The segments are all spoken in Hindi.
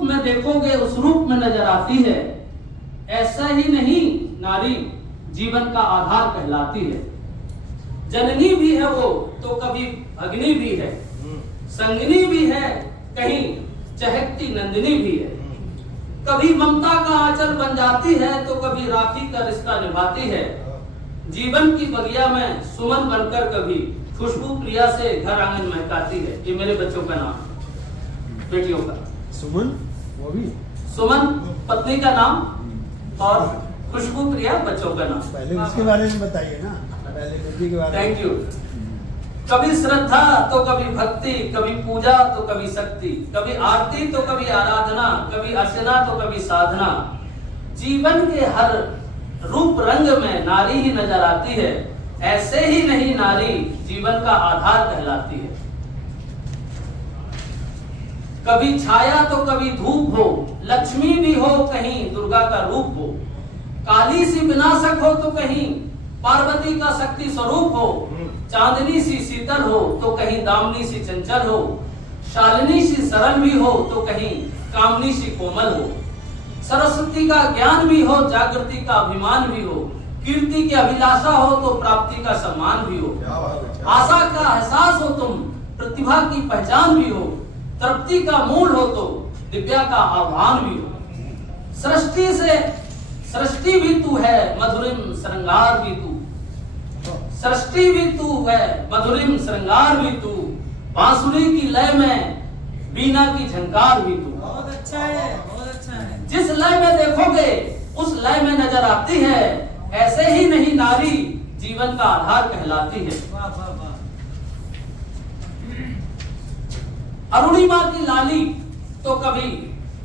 रूप में देखोगे उस रूप में नजर आती है। ऐसा ही नहीं नारी जीवन का आधार कहलाती है। जननी भी है वो तो कभी भगनी भी है, संगनी भी है, कहीं चहकती नंदिनी भी है। कभी ममता का आंचल बन जाती है तो कभी राखी का रिश्ता निभाती है। जीवन की बगिया में सुमन बनकर कभी खुशबू प्रिया से घर आंगन महकाती है। ये मेरे बच्चों का नाम, बेटियों का। सुमन, वो भी सुमन पत्नी का नाम और खुशबू प्रिया बच्चों का नाम। पहले उसके बारे में बताइए ना, पहले बेटी के बारे में। Thank you. कभी श्रद्धा तो कभी भक्ति, कभी पूजा तो कभी शक्ति, कभी आरती तो कभी आराधना, कभी अर्चना तो कभी साधना। जीवन के हर रूप रंग में नारी ही नजर आती है। ऐसे ही नहीं नारी जीवन का आधार कहलाती है। कभी छाया तो कभी धूप हो, लक्ष्मी भी हो कहीं दुर्गा का रूप हो, काली सी विनाशक हो तो कहीं पार्वती का शक्ति स्वरूप हो, चांदनी सी शीतल हो तो कहीं दामिनी सी चंचल हो, शालिनी सी सरल भी हो तो कहीं कामनी सी कोमल हो, सरस्वती का ज्ञान भी हो, जागृति का अभिमान भी हो, कीर्ति की अभिलाषा हो तो प्राप्ति का सम्मान भी हो, आशा का एहसास हो तुम, प्रतिभा की पहचान भी हो, तृप्ति का मूल हो तो दिव्या का आह्वान भी हो। सृष्टि भी तू है, मधुरिम श्रृंगार भी तू, सृष्टि भी तू है, मधुरिम श्रृंगार भी तू, बांसुरी की लय में बीना की झंकार भी तू। बहुत अच्छा है, बहुत अच्छा है। जिस लय में देखोगे उस लय में नजर आती है। ऐसे ही नहीं नारी जीवन का आधार कहलाती है। वाह वाह वाह। अरुणिमा की लाली तो कभी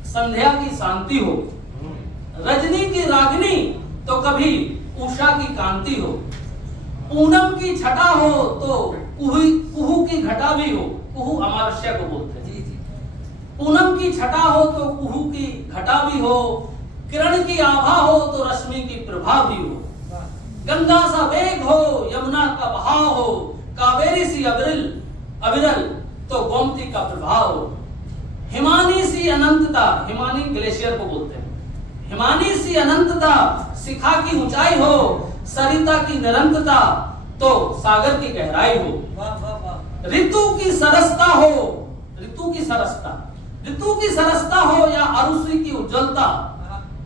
संध्या की शांति हो, रजनी की रागनी तो कभी उषा की कांति हो, पूनम की छटा हो तो कुहू की घटा भी हो। कुहू अमावस्या को बोलते हैं। जी जी। पूनम की छटा हो तो कुहू की घटा भी हो, किरण की आभा हो तो रश्मि की प्रभा भी हो, गंगा सा वेग हो, यमुना का बहाव हो, कावेरी सी अविरल तो गोमती का प्रभाव हो, हिमानी सी अनंतता, हिमानी ग्लेशियर को बोलते हैं, हिमानी सी अनंतता, शिखा की ऊंचाई हो, सरिता की निरंतरता तो सागर की गहराई हो, वाह वाह वाह। ऋतु की सरसता हो, ऋतु की सरसता, ऋतु की सरसता हो या अरुषि की उज्जवलता,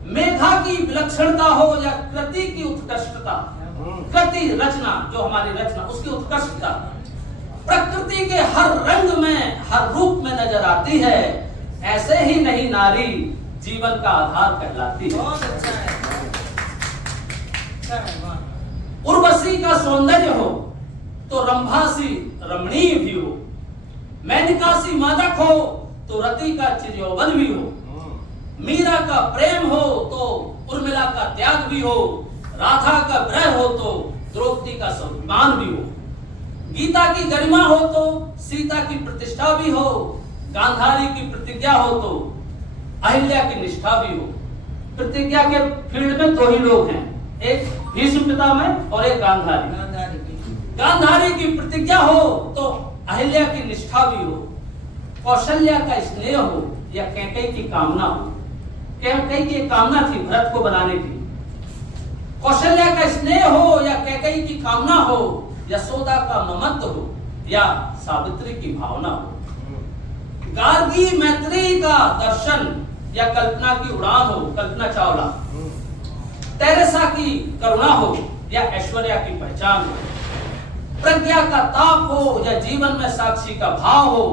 मेघा की विलक्षणता हो या कृति की उत्कृष्टता, कृति रचना जो हमारी रचना उसकी उत्कृष्टता, प्रकृति के हर रंग में हर रूप में नजर आती है। ऐसे ही नहीं नारी जीवन का आधार कहलाती है। बहुत अच्छा है, अच्छा है, वाह। उर्वशी का सौंदर्य हो तो रंभासी रमणीय भी हो, मेनका सी मादक हो तो रति का चिरयौवन भी हो, मीरा का प्रेम हो तो उर्मिला का त्याग भी हो, राधा का विरह हो तो द्रौपदी का सम्मान भी हो, गीता की गरिमा हो तो सीता की प्रतिष्ठा भी हो, गांधारी की प्रतिज्ञा हो तो अहिल्या की निष्ठा भी हो। प्रतिज्ञा के फील्ड में दो ही लोग हैं, एक भीष्म पितामह और एक गांधारी। गांधारी की प्रतिज्ञा हो तो अहिल्या की निष्ठा भी हो, कौशल्या का स्नेह हो या कैकेयी की कामना हो। कैकेयी की कामना थी भरत को बनाने की, कौशल्या का स्नेह हो या कैकेयी की कामना हो, यशोदा का ममत्व हो या सावित्री की भावना हो, गार्गी मैत्री का दर्शन या कल्पना की उड़ान हो, कल्पना चावला, तेरेसा की करुणा हो या ऐश्वर्या की पहचान हो, प्रज्ञा का ताप हो या जीवन में साक्षी का भाव हो,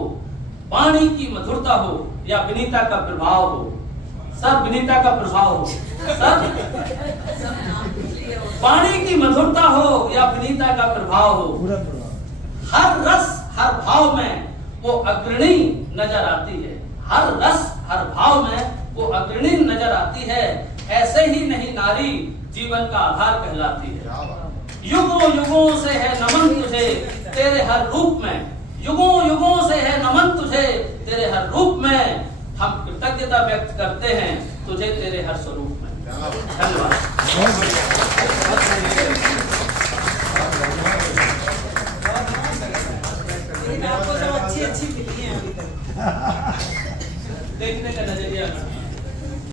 वाणी की मधुरता हो या विनीता का प्रभाव हो। सर विनीता का प्रभाव हो, सर वाणी की मधुरता हो या विनीता का प्रभाव हो। पूरा प्रभाव। हर रस हर भाव में वो अग्रणी नजर आती है, हर रस हर भाव में वो अग्रणी नजर आती है। ऐसे ही नहीं नारी जीवन का आधार कहलाती है। युगों युगों से है नमन तुझे तेरे हर रूप में, युगों युगों से है नमन तुझे तेरे हर रूप में, हम कृतज्ञता व्यक्त करते हैं तुझे तेरे हर स्वरूप में। धन्यवाद। आपको सब अच्छी अच्छी मिली है अभी तक। देखने का नजरिया ना